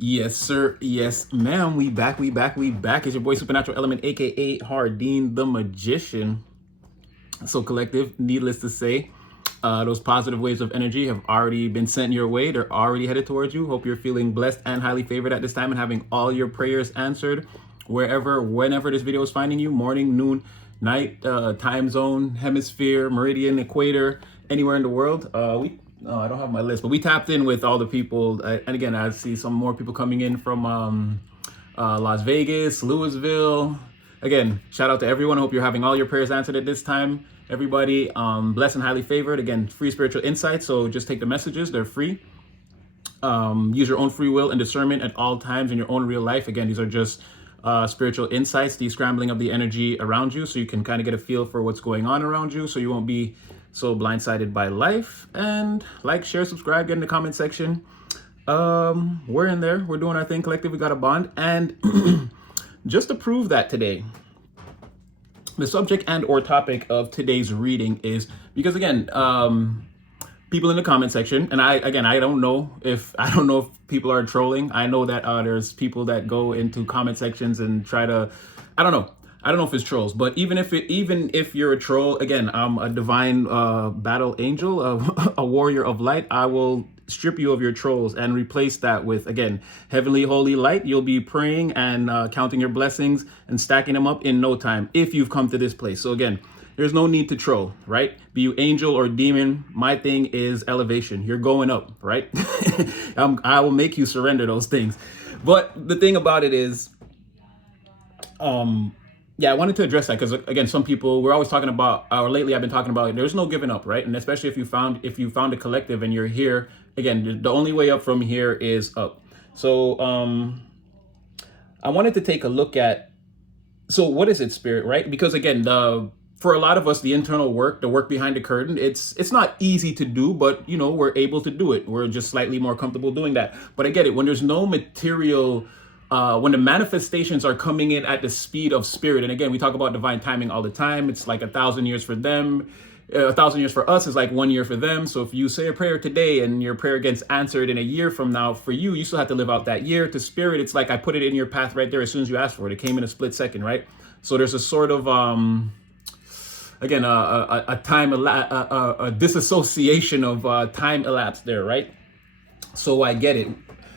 Yes, sir. Yes, ma'am. We back. It's your boy Supernatural Element, aka Hardeen the Magician. So, collective, needless to say, those positive waves of energy have already been sent your way. They're already headed towards you. Hope you're feeling blessed and highly favored at this time and having all your prayers answered whenever this video is finding you, morning, noon, night, time zone, hemisphere, meridian, equator, anywhere in the world. I don't have my list, but we tapped in with all the people. And again, I see some more people coming in from Las Vegas, Louisville. Again, shout out to everyone. I hope you're having all your prayers answered at this time. Everybody, blessed and highly favored. Again, free spiritual insight. So just take the messages. They're free. Use your own free will and discernment at all times in your own real life. Again, these are just spiritual insights, the scrambling of the energy around you, so you can kind of get a feel for what's going on around you, so you won't be so blindsided by life. And like, share, subscribe, get in the comment section. We're in there. We're doing our thing. Collective, we got a bond. And just to prove that today, the subject and or topic of today's reading is, because again, people in the comment section, and I don't know if people are trolling. I know that there's people that go into comment sections and try to, I don't know if it's trolls, but even if you're a troll, again, I'm a divine battle angel, a warrior of light. I will strip you of your trolls and replace that with, again, heavenly holy light. You'll be praying and counting your blessings and stacking them up in no time if you've come to this place. So again, there's no need to troll, right? Be you angel or demon, my thing is elevation. You're going up, right? I will make you surrender those things. But the thing about it is, yeah, I wanted to address that because, again, some people, we're always talking about, or lately I've been talking about, there's no giving up, right? And especially if you found a collective and you're here, again, the only way up from here is up. So I wanted to take a look at, so what is it, spirit, right? Because again, for a lot of us, the internal work, the work behind the curtain, it's not easy to do, but we're able to do it. We're just slightly more comfortable doing that. But I get it, when there's no material, when the manifestations are coming in at the speed of spirit, and again, we talk about divine timing all the time. It's like 1,000 years for them. 1,000 years for us is like 1 year for them. So if you say a prayer today and your prayer gets answered in a year from now, for you still have to live out that year. To spirit, it's like I put it in your path right there as soon as you asked for it. It came in a split second, right? So there's a sort of again, a time, a disassociation of time elapsed there, right? So I get it.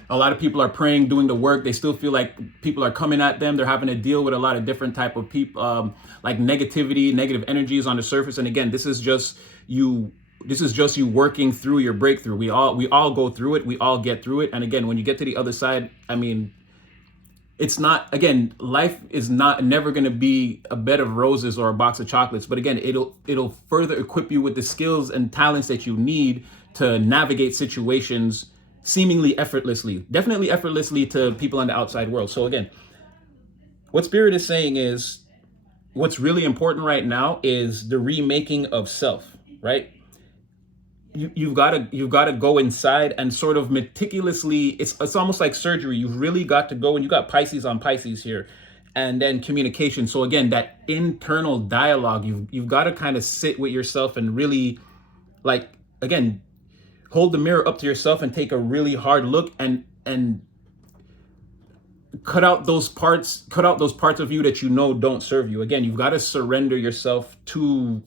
A lot of people are praying, doing the work. They still feel like people are coming at them. They're having to deal with a lot of different type of people, like negativity, negative energies on the surface. And again, this is just you working through your breakthrough. We all go through it. We all get through it. And again, when you get to the other side, I mean, it's not, again, life is never going to be a bed of roses or a box of chocolates. But again, it'll further equip you with the skills and talents that you need to navigate situations seemingly effortlessly, definitely effortlessly to people in the outside world. So again, what spirit is saying is, what's really important right now is the remaking of self, right? You've got to go inside and sort of meticulously, it's almost like surgery. You've really got to go, and you got Pisces on Pisces here, and then communication. So again, that internal dialogue, you've got to kind of sit with yourself and really, like, again, hold the mirror up to yourself and take a really hard look and cut out those parts of you that don't serve you. Again, you've got to surrender yourself to,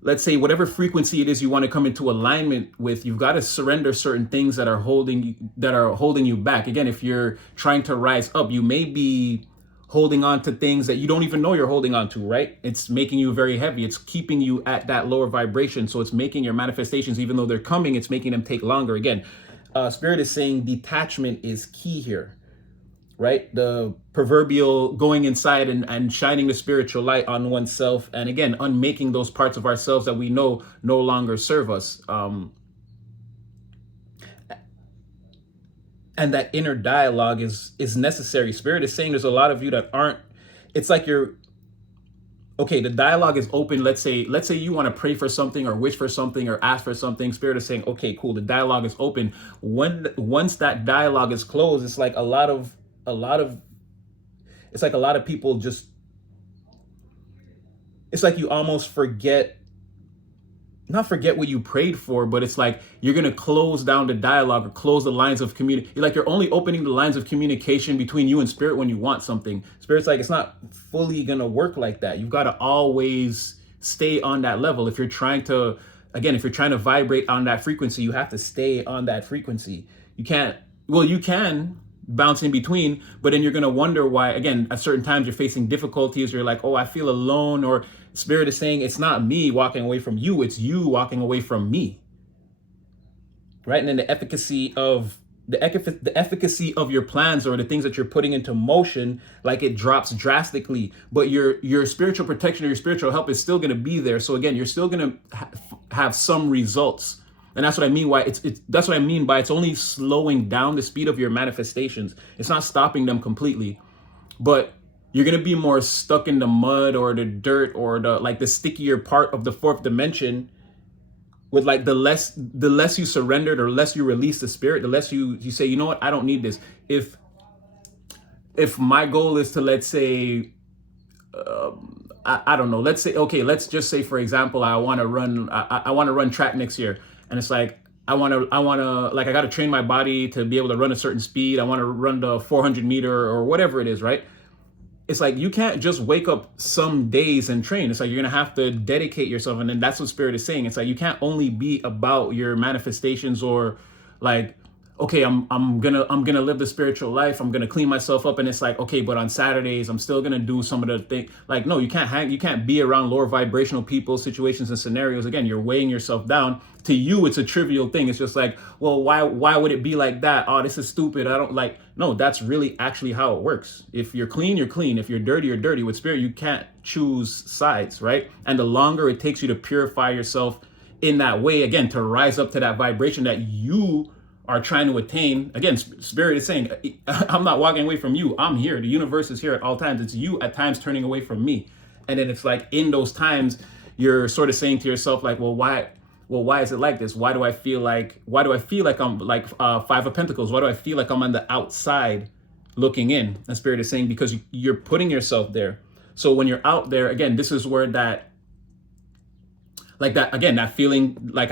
let's say, whatever frequency it is you want to come into alignment with. You've got to surrender certain things that are holding you back. Again, if you're trying to rise up, you may be holding on to things that you don't even know you're holding on to, right? It's making you very heavy. It's keeping you at that lower vibration. So it's making your manifestations, even though they're coming, it's making them take longer. Again, spirit is saying detachment is key here, right? The proverbial going inside and shining the spiritual light on oneself. And again, unmaking those parts of ourselves that we know no longer serve us. And that inner dialogue is necessary. Spirit is saying there's a lot of you that aren't, it's like you're, okay, the dialogue is open. Let's say you want to pray for something or wish for something or ask for something. Spirit is saying, okay, cool. The dialogue is open. Once that dialogue is closed, it's like a lot of people just, it's like you almost forget not forget what you prayed for, but it's like you're gonna close down the dialogue or close the lines of community. Like you're only opening the lines of communication between you and spirit when you want something. Spirit's like, it's not fully gonna work like that. You've got to always stay on that level. If you're trying to, again, if you're trying to vibrate on that frequency, you have to stay on that frequency. You can't, well, you can bounce in between, but then you're going to wonder why, again, at certain times you're facing difficulties, you're like, oh, I feel alone, or spirit is saying it's not me walking away from you, it's you walking away from me, right? And then the efficacy of the efficacy of your plans or the things that you're putting into motion, like it drops drastically, but your spiritual protection or your spiritual help is still going to be there. So again, you're still going to have some results. And that's what I mean. That's what I mean by it's only slowing down the speed of your manifestations. It's not stopping them completely, but you're gonna be more stuck in the mud or the dirt or the stickier part of the fourth dimension. With like the less you surrendered or less you release the spirit, the less you say, you know what, I don't need this. If my goal is to, let's say, I don't know. Let's say, okay, let's just say, for example, I want to run track next year. And it's like, I got to train my body to be able to run a certain speed. I want to run the 400 meter or whatever it is, right? It's like, you can't just wake up some days and train. It's like, you're going to have to dedicate yourself. And then that's what spirit is saying. It's like, you can't only be about your manifestations or like, okay, I'm gonna live the spiritual life. I'm gonna clean myself up, and it's like, okay, but on Saturdays I'm still gonna do some of the things. Like, no, you can't be around lower vibrational people, situations, and scenarios. Again, you're weighing yourself down. To you, it's a trivial thing. It's just like, well, why would it be like that? Oh, this is stupid. I don't like. No, that's really actually how it works. If you're clean, you're clean. If you're dirty, you're dirty. With spirit, you can't choose sides, right? And the longer it takes you to purify yourself in that way, again, to rise up to that vibration that you are trying to attain. Again, spirit is saying, I'm not walking away from you. I'm here. The universe is here at all times. It's you at times turning away from me. And then it's like, in those times, you're sort of saying to yourself, like, well, why is it like this? Why do I feel like I'm like Five of Pentacles? Why do I feel like I'm on the outside looking in? And spirit is saying, because you're putting yourself there. So when you're out there, again, this is where that feeling like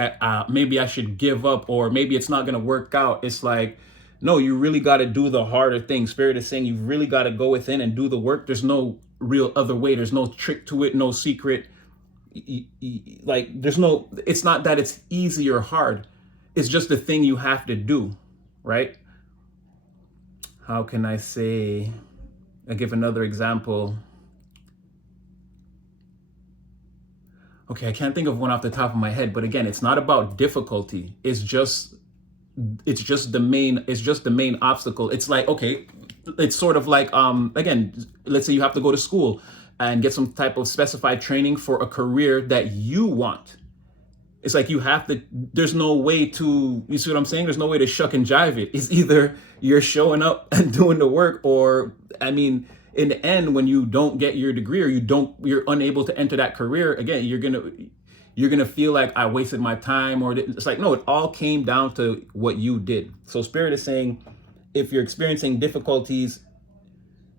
maybe I should give up, or maybe it's not going to work out. It's like, no, you really got to do the harder thing. Spirit is saying you really got to go within and do the work. There's no real other way. There's no trick to it, no secret. Like, it's not that it's easy or hard. It's just the thing you have to do, right? How can I say, I'll give another example. Okay, I can't think of one off the top of my head, but again, it's not about difficulty. It's just the main obstacle. It's like, okay, it's sort of like, again, let's say you have to go to school and get some type of specified training for a career that you want. It's like, there's no way to, you see what I'm saying? There's no way to shuck and jive it. It's either you're showing up and doing the work, or, I mean, in the end, when you don't get your degree or you're unable to enter that career, again, you're gonna feel like I wasted my time, or it's like, no, it all came down to what you did. So spirit is saying, if you're experiencing difficulties,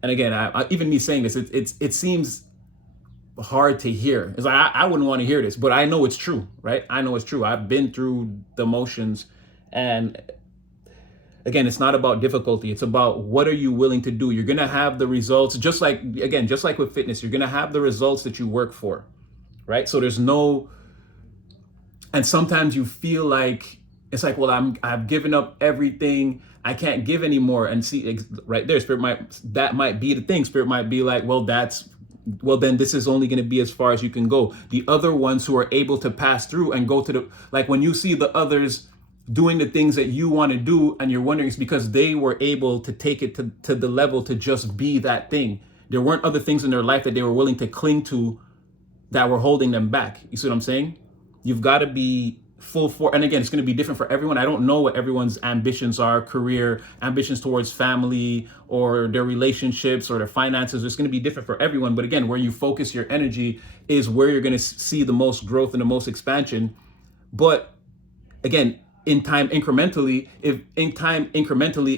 and again, even me saying this, it seems hard to hear. It's like, I wouldn't want to hear this, but I know it's true, right? I know it's true. I've been through the motions, and again, it's not about difficulty. It's about, what are you willing to do? You're going to have the results, just like with fitness, you're going to have the results that you work for, right? So and sometimes you feel like, it's like, well, I've given up everything. I can't give anymore. And see, right there, that might be the thing. Spirit might be like, well, then this is only going to be as far as you can go. The other ones who are able to pass through and go to like, when you see the others doing the things that you want to do, and you're wondering, it's because they were able to take it to the level to just be that thing. There weren't other things in their life that they were willing to cling to that were holding them back. You see what I'm saying? You've got to be full for, and again, it's going to be different for everyone. I don't know what everyone's ambitions are, career ambitions towards family, or their relationships, or their finances. It's going to be different for everyone. But again, where you focus your energy is where you're going to see the most growth and the most expansion. But again, in time incrementally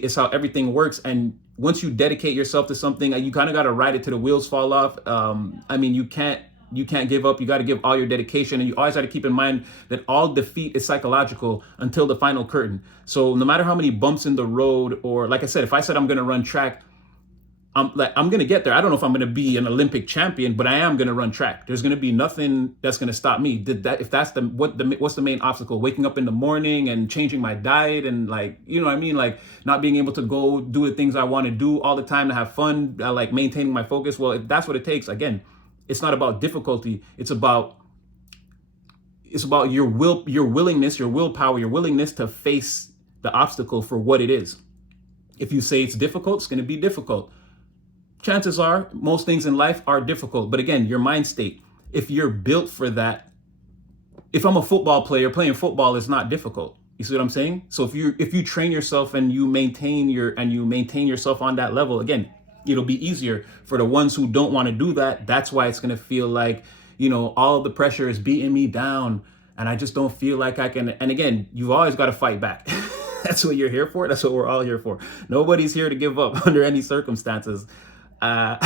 is how everything works. And once you dedicate yourself to something, you kind of got to ride it till the wheels fall off. I mean, you can't can't give up. You got to give all your dedication, and you always got to keep in mind that all defeat is psychological until the final curtain. So no matter how many bumps in the road, or like I said, if I said I'm going to run track, I'm gonna get there. I don't know if I'm gonna be an Olympic champion, but I am gonna run track. There's gonna be nothing that's gonna stop me. If that's what's the main obstacle? Waking up in the morning and changing my diet and like, you know what I mean? Like not being able to go do the things I want to do all the time to have fun, like maintaining my focus. Well, if that's what it takes, again, it's not about difficulty. It's about your willingness, your willpower, your willingness to face the obstacle for what it is. If you say it's difficult, it's gonna be difficult. Chances are most things in life are difficult. But again, your mind state, if you're built for that, if I'm a football player, playing football is not difficult. You see what I'm saying? So if you train yourself and you maintain yourself on that level, again, it'll be easier. For the ones who don't want to do that, that's why it's going to feel like, all the pressure is beating me down and I just don't feel like I can. And again, you've always got to fight back. That's what you're here for. That's what we're all here for. Nobody's here to give up under any circumstances. Again,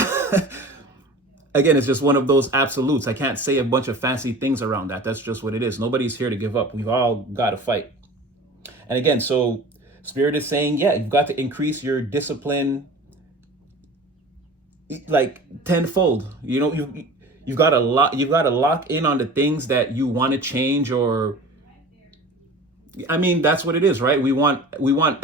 it's just one of those absolutes. I can't say a bunch of fancy things around that. That's just what it is. Nobody's here to give up. We've all got to fight. And again, so Spirit is saying, yeah, you've got to increase your discipline like tenfold. You've got to lock in on the things that you want to change, or that's what it is, right? We want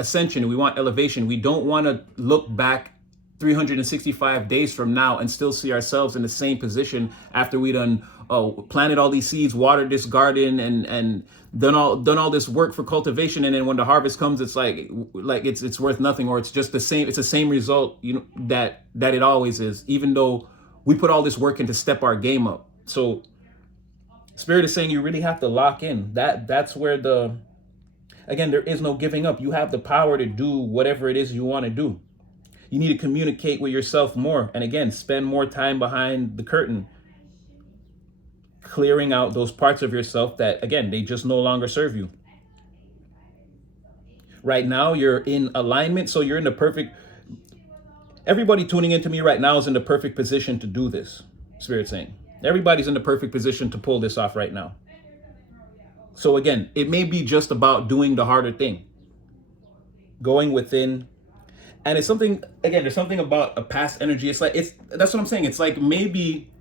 ascension, we want elevation. We don't want to look back 365 days from now and still see ourselves in the same position after we done planted all these seeds, watered this garden, and done all this work for cultivation, and then when the harvest comes, it's like it's worth nothing, or it's just the same. It's the same result, that it always is, even though we put all this work in to step our game up. So Spirit is saying you really have to lock in. That's where again, there is no giving up. You have the power to do whatever it is you want to do. You need to communicate with yourself more. And again, spend more time behind the curtain, clearing out those parts of yourself that, again, they just no longer serve you. Right now, you're in alignment. So you're in the perfect, everybody tuning into me right now is in the perfect position to do this. Spirit saying, everybody's in the perfect position to pull this off right now. So again, it may be just about doing the harder thing, going within. And it's something, again, there's something about a past energy. That's what I'm saying. It's like maybe,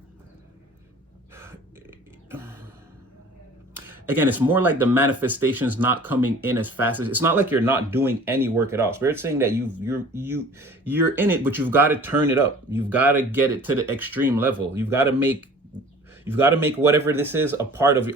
again, it's more like the manifestation's not coming in as fast as, it's not like you're not doing any work at all. Spirit's saying that you're in it, but you've got to turn it up. You've got to get it to the extreme level. You've got to make whatever this is a part of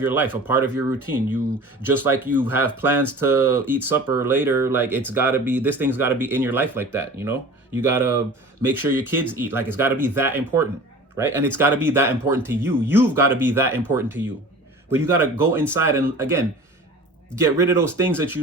your life, a part of your routine. You, just like you have plans to eat supper later, like this thing's got to be in your life like that. You got to make sure your kids eat, like it's got to be that important, right? And it's got to be that important to you. You've got to be that important to you. But you got to go inside and, again, get rid of those things that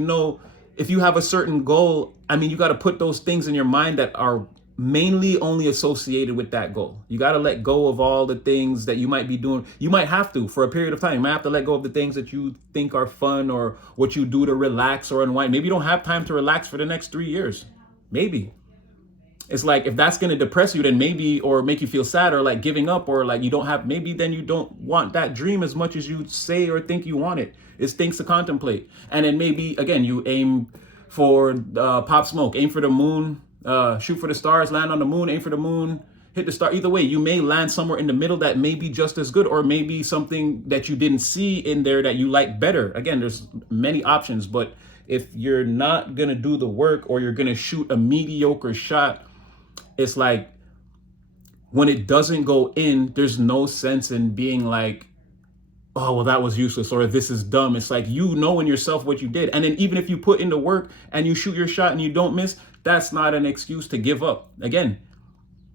if you have a certain goal, you got to put those things in your mind that are mainly only associated with that goal. You got to let go of all the things that you might be doing. You might have to for a period of time. You might have to let go of the things that you think are fun, or what you do to relax or unwind. Maybe you don't have time to relax for the next 3 years. Maybe. It's like, if that's going to depress you, then maybe, or make you feel sad, or like giving up, or like maybe then you don't want that dream as much as you say or think you want it. It's things to contemplate. And then maybe, again, you aim for Pop Smoke, aim for the moon, shoot for the stars, land on the moon, aim for the moon, hit the star. Either way, you may land somewhere in the middle that may be just as good, or maybe something that you didn't see in there that you like better. Again, there's many options, but if you're not going to do the work, or you're going to shoot a mediocre shot, it's like, when it doesn't go in, there's no sense in being like, oh, well, that was useless, or this is dumb. It's like, in yourself what you did. And then even if you put in the work and you shoot your shot and you don't miss, that's not an excuse to give up. Again,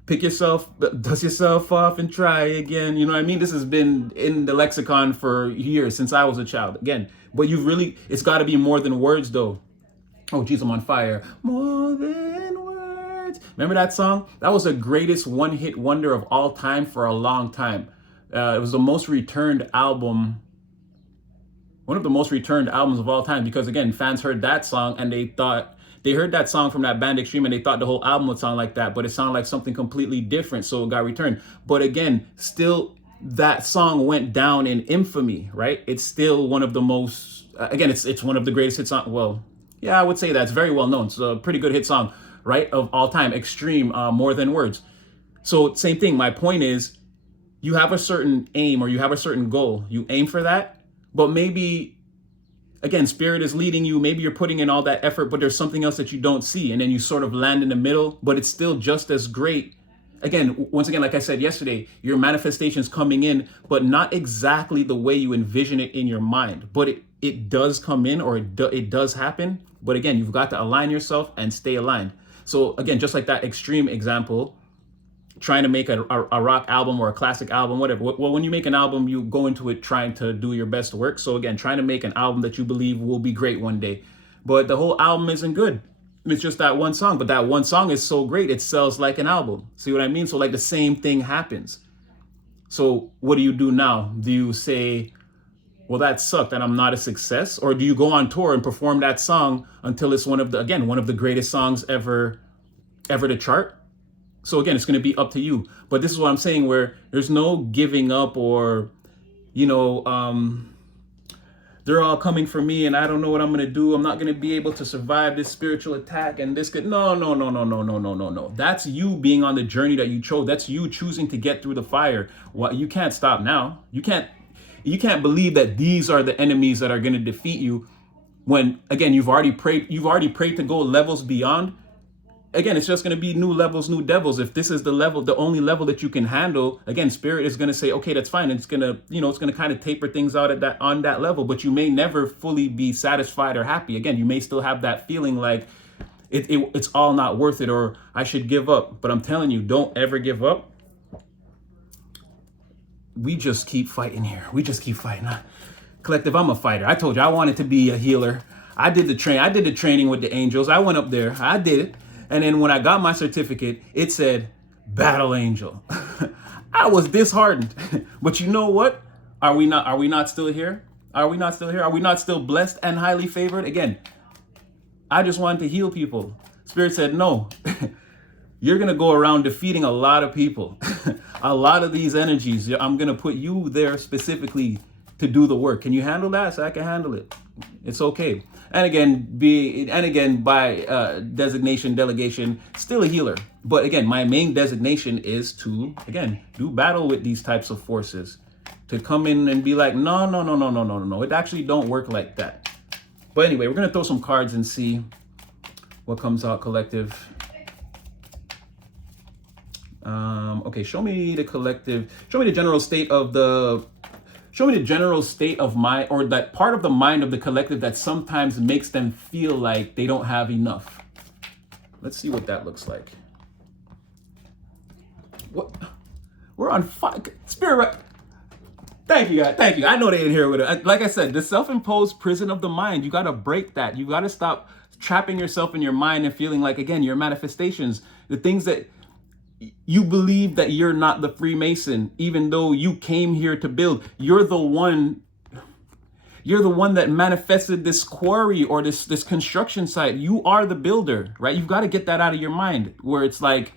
dust yourself off and try again. You know what I mean? This has been in the lexicon for years, since I was a child. Again, but it's got to be more than words, though. Oh, geez, I'm on fire. More than words. Remember that song? That was the greatest one-hit wonder of all time for a long time. It was the most returned album, one of the most returned albums of all time, because, again, fans heard that song and they heard that song from that band Extreme, and they thought the whole album would sound like that, but it sounded like something completely different, so it got returned. But again, still, that song went down in infamy, right? It's still one of the most, again, it's one of the greatest hit songs. Well, yeah, I would say that's very well known. It's a pretty good hit song, right? Of all time, Extreme, More Than Words. So same thing. My point is, you have a certain aim or you have a certain goal. You aim for that, but maybe, again, spirit is leading you. Maybe you're putting in all that effort, but there's something else that you don't see. And then you sort of land in the middle, but it's still just as great. Again, once again, like I said yesterday, your manifestation's coming in, but not exactly the way you envision it in your mind. But it does come in, or it does happen. But again, you've got to align yourself and stay aligned. So again, just like that Extreme example, trying to make a rock album or a classic album, whatever. Well, when you make an album, you go into it trying to do your best work. So again, trying to make an album that you believe will be great one day. But the whole album isn't good. It's just that one song, but that one song is so great, it sells like an album. See what I mean? So like the same thing happens. So what do you do now? Do you say, well, that sucked and I'm not a success? Or do you go on tour and perform that song until it's one of the greatest songs ever to chart? So again, it's going to be up to you. But this is what I'm saying, where there's no giving up or, they're all coming for me and I don't know what I'm going to do. I'm not going to be able to survive this spiritual attack and this could, no. That's you being on the journey that you chose. That's you choosing to get through the fire. Well, you can't stop now. You can't believe that these are the enemies that are going to defeat you when, again, you've already prayed to go levels beyond. Again, it's just going to be new levels, new devils. If this is the only level that you can handle, again, spirit is going to say, okay, that's fine. And it's going to, kind of taper things out on that level, but you may never fully be satisfied or happy. Again, you may still have that feeling like it's all not worth it, or I should give up. But I'm telling you, don't ever give up. We just keep fighting here. We just keep fighting. Collective, I'm a fighter. I told you I wanted to be a healer. I did the training with the angels. I went up there. I did it. And then when I got my certificate, it said Battle Angel. I was disheartened. But you know what? Are we not still here? Are we not still here? Are we not still blessed and highly favored? Again, I just wanted to heal people. Spirit said, no, you're going to go around defeating a lot of people. A lot of these energies. I'm going to put you there specifically to do the work. Can you handle that? So I can handle it. It's okay. And again, by designation, delegation, still a healer. But again, my main designation is to, again, do battle with these types of forces. To come in and be like, no. It actually don't work like that. But anyway, we're going to throw some cards and see what comes out, collective. Okay, show me the collective. Show me the general state of mind, or that part of the mind of the collective that sometimes makes them feel like they don't have enough. Let's see what that looks like. What? We're on fire. Spirit. Thank you, guys. Thank you. I know they didn't hear with it. Like I said, the self-imposed prison of the mind. You got to break that. You got to stop trapping yourself in your mind and feeling like, again, your manifestations, the things that you believe that you're not the Freemason, even though you came here to build. You're the one that manifested this quarry or this construction site. You are the builder, right? You've got to get that out of your mind, where it's like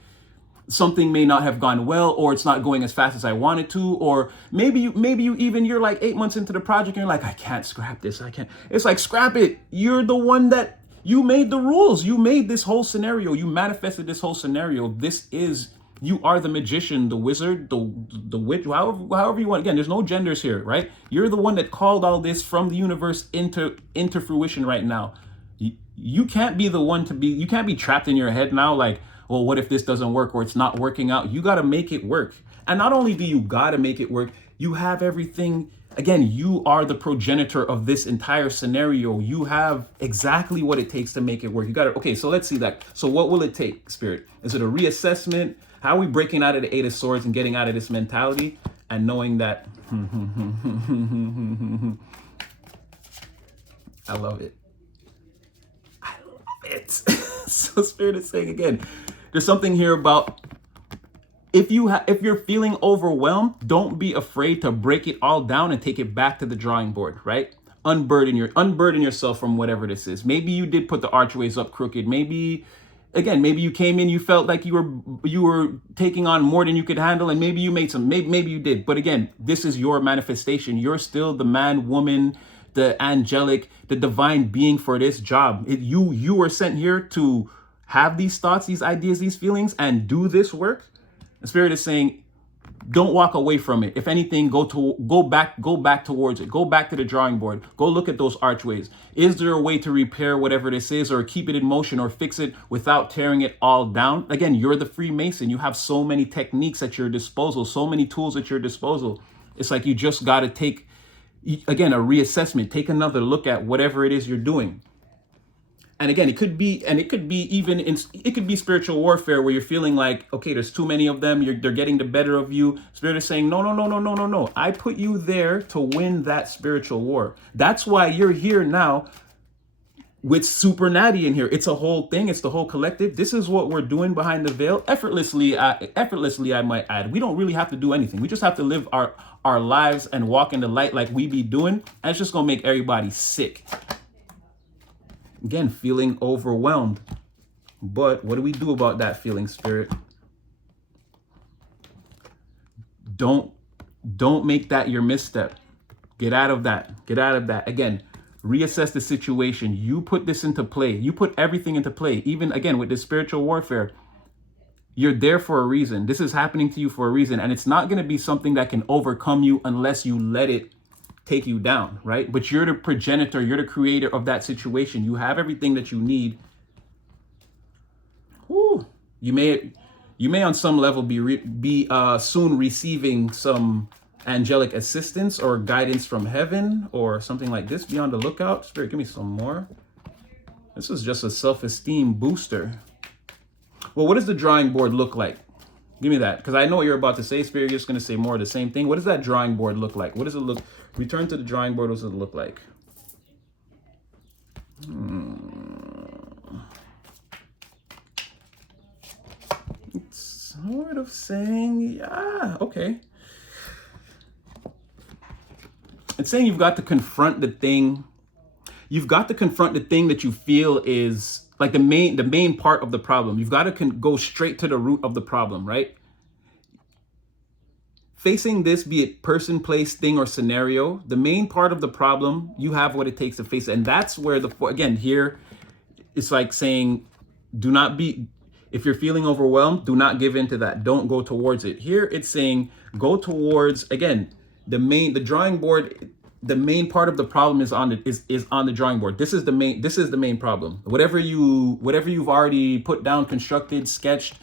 something may not have gone well, or it's not going as fast as I wanted to, or maybe you're like 8 months into the project and you're like, I can't scrap this. I can't. It's like, scrap it. You're the one that you made the rules. You made this whole scenario. You manifested this whole scenario. You are the magician, the wizard, the witch, however you want. Again, there's no genders here, right? You're the one that called all this from the universe into fruition right now. You can't be the one you can't be trapped in your head now like, well, what if this doesn't work, or it's not working out? You got to make it work. And not only do you got to make it work, you have everything. Again, you are the progenitor of this entire scenario. You have exactly what it takes to make it work. You got it. Okay, so let's see that. So what will it take, Spirit? Is it a reassessment? How are we breaking out of the Eight of Swords and getting out of this mentality and knowing that I love it. I love it. So Spirit is saying again, there's something here about if you're feeling overwhelmed, don't be afraid to break it all down and take it back to the drawing board, right? Unburden yourself from whatever this is. Maybe you did put the archways up crooked. Maybe again, maybe you came in, you felt like you were taking on more than you could handle, and maybe you made some, maybe you did. But again, this is your manifestation. You're still the man, woman, the angelic, the divine being for this job. You were sent here to have these thoughts, these ideas, these feelings, and do this work. The Spirit is saying, don't walk away from it. If anything, go back towards it. Go back to the drawing board. Go look at those archways. Is there a way to repair whatever this is, or keep it in motion, or fix it without tearing it all down? Again, you're the Freemason. You have so many techniques at your disposal, so many tools at your disposal. It's like you just got to take, again, a reassessment. Take another look at whatever it is you're doing. And again, it could be spiritual warfare where you're feeling like, okay, there's too many of them. They're getting the better of you. Spirit is saying, no. I put you there to win that spiritual war. That's why you're here now with Super Natty in here. It's a whole thing. It's the whole collective. This is what we're doing behind the veil. Effortlessly, I might add. We don't really have to do anything. We just have to live our lives and walk in the light like we be doing. And it's just going to make everybody sick. Again, feeling overwhelmed. But what do we do about that feeling, Spirit? Don't make that your misstep. Get out of that. Again, reassess the situation. You put this into play. You put everything into play. Even, again, with this spiritual warfare, you're there for a reason. This is happening to you for a reason. And it's not going to be something that can overcome you unless you let it take you down, right? But you're the progenitor, you're the creator of that situation. You have everything that you need. Whew. You may on some level be soon receiving some angelic assistance or guidance from heaven or something like this. Be on the lookout. Spirit, give me some more. This is just a self-esteem booster. Well, what does the drawing board look like? Give me that, because I know what you're about to say, Spirit. You're just going to say more of the same thing. What does that drawing board look like? What does it look? Return to the drawing board. What does it look like? It's sort of saying, yeah, okay. It's saying you've got to confront the thing. You've got to confront the thing that you feel is like the main part of the problem. You've got to go straight to the root of the problem, right? Facing this, be it person, place, thing, or scenario, the main part of the problem, you have what it takes to face it. And that's where again, here, it's like saying, if you're feeling overwhelmed, do not give in to that. Don't go towards it. Here, it's saying, go towards, again, the drawing board. The main part of the problem is on the drawing board. This is the main problem. Whatever you've already put down, constructed, sketched,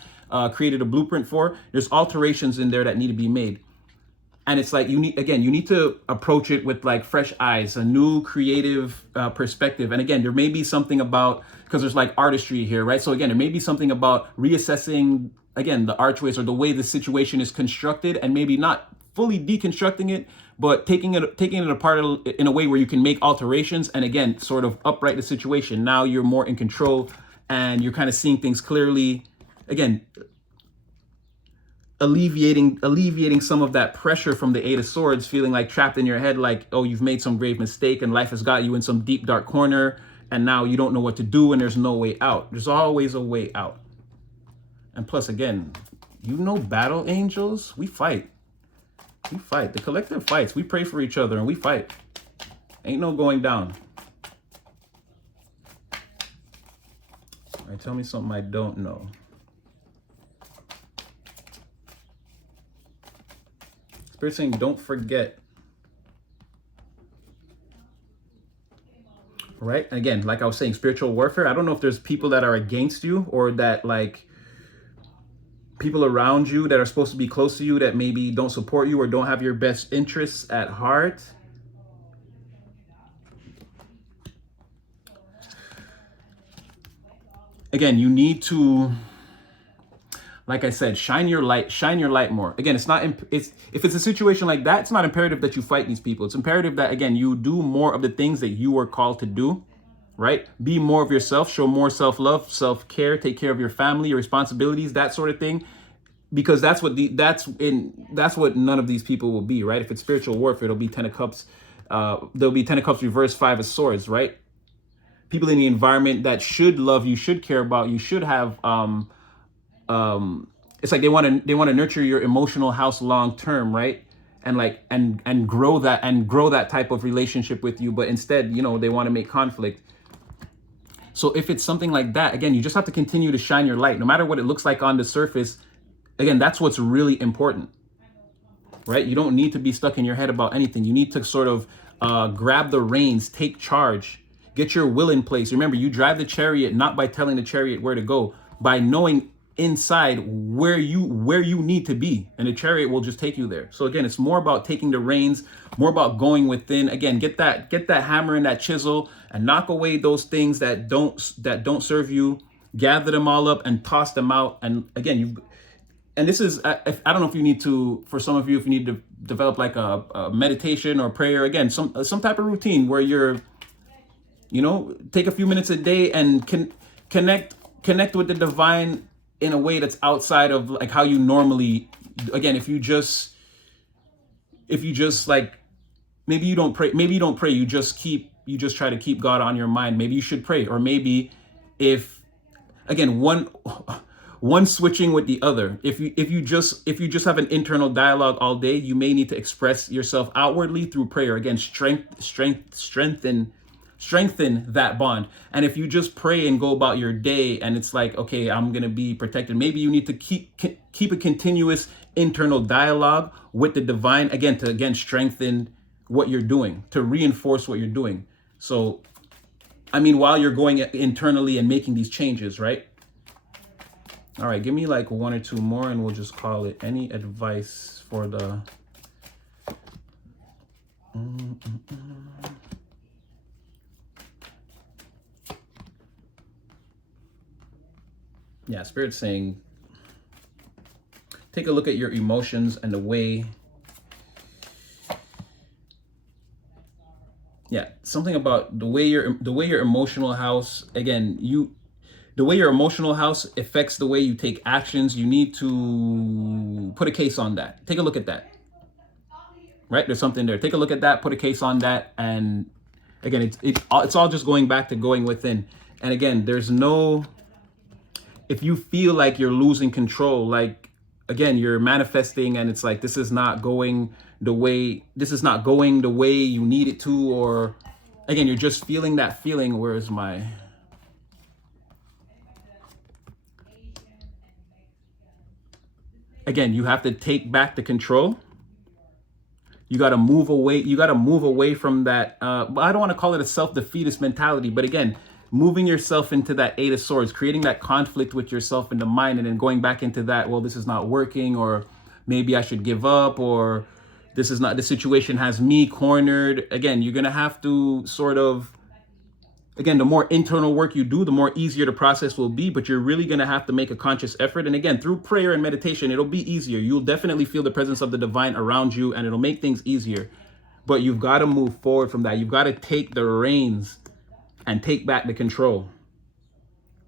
created a blueprint for, there's alterations in there that need to be made. And it's like you need to approach it with like fresh eyes, a new creative perspective. And again, there may be something about, because there's like artistry here, right? So again, there may be something about reassessing, again, the archways or the way the situation is constructed, and maybe not fully deconstructing it, but taking it apart in a way where you can make alterations and again, sort of upright the situation. Now you're more in control and you're kind of seeing things clearly. Again, alleviating some of that pressure from the Eight of Swords, feeling like trapped in your head, like, oh, you've made some grave mistake and life has got you in some deep, dark corner and now you don't know what to do and there's no way out. There's always a way out. And plus, again, battle angels, we fight. We fight. The collective fights. We pray for each other and we fight. Ain't no going down. All right, tell me something I don't know. Spirit saying, don't forget. Right? And again, like I was saying, spiritual warfare. I don't know if there's people that are against you or that like people around you that are supposed to be close to you that maybe don't support you or don't have your best interests at heart. Again, you need to, like I said, shine your light more. Again, if it's a situation like that, it's not imperative that you fight these people. It's imperative that, again, you do more of the things that you were called to do, right? Be more of yourself, show more self-love, self-care, take care of your family, your responsibilities, that sort of thing. Because that's what none of these people will be, right? If it's spiritual warfare, it'll be 10 of Cups. There'll be 10 of Cups reverse, 5 of Swords, right? people in the environment that should love you, should care about you, should have it's like they want to nurture your emotional house long term, right? And like and grow that type of relationship with you, but instead, they want to make conflict. So if it's something like that, again, you just have to continue to shine your light no matter what it looks like on the surface. Again, that's what's really important, right? You don't need to be stuck in your head about anything. You need to sort of grab the reins, take charge, get your will in place. Remember, you drive the chariot not by telling the chariot where to go, by knowing inside where you need to be, and the chariot will just take you there. So again, it's more about taking the reins, more about going within. Again, get that hammer and that chisel and knock away those things that don't serve you. Gather them all up and toss them out. And again, and this is, I don't know if you need to, for some of you, if you need to develop like a meditation or prayer, again, some type of routine where you're, take a few minutes a day and connect with the divine in a way that's outside of like how you normally. Again, if you just like, maybe you don't pray, you just try to keep God on your mind. Maybe you should pray. Or maybe if, again, one switching with the other. If you just have an internal dialogue all day, you may need to express yourself outwardly through prayer. Again, strengthen that bond. And if you just pray and go about your day and it's like, okay, I'm going to be protected, maybe you need to keep a continuous internal dialogue with the divine, again, to strengthen what you're doing, to reinforce what you're doing. So, I mean, while you're going internally and making these changes, right? All right, give me like one or two more and we'll just call it. Any advice for the... Yeah, Spirit's saying, take a look at your emotions and the way... Yeah, something about the way your emotional house, again, the way your emotional house affects the way you take actions. You need to put a case on that. Take a look at that. Right? There's something there. Take a look at that, put a case on that. And again, it's all just going back to going within. And again, there's no, if you feel like you're losing control, like, again, you're manifesting and it's like, this is not going the way you need it to, or again, you're just feeling that feeling. Where's my... Again, you have to take back the control. You got to move away. You got to move away from that. I don't want to call it a self-defeatist mentality, but again, moving yourself into that Eight of Swords, creating that conflict with yourself in the mind, and then going back into that, well, this is not working, or maybe I should give up, or this situation has me cornered. Again, you're going to have to sort of, again, the more internal work you do, the more easier the process will be, but you're really going to have to make a conscious effort. And again, through prayer and meditation, it'll be easier. You'll definitely feel the presence of the divine around you and it'll make things easier. But you've got to move forward from that. You've got to take the reins and take back the control,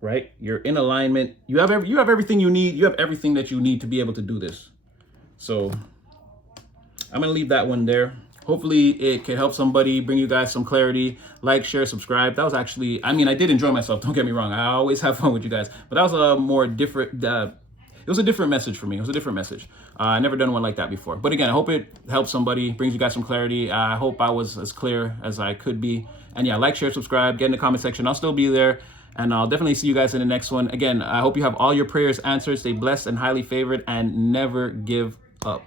right? You're in alignment. You have everything you need. You have everything that you need to be able to do this. So I'm going to leave that one there. Hopefully it can help somebody, bring you guys some clarity. Like, share, subscribe. That was actually, I mean, I did enjoy myself. Don't get me wrong. I always have fun with you guys. But that was a more different, it was a different message for me. It was a different message. I never done one like that before. But again, I hope it helps somebody, brings you guys some clarity. I hope I was as clear as I could be. And yeah, like, share, subscribe, get in the comment section. I'll still be there. And I'll definitely see you guys in the next one. Again, I hope you have all your prayers answered. Stay blessed and highly favored and never give up.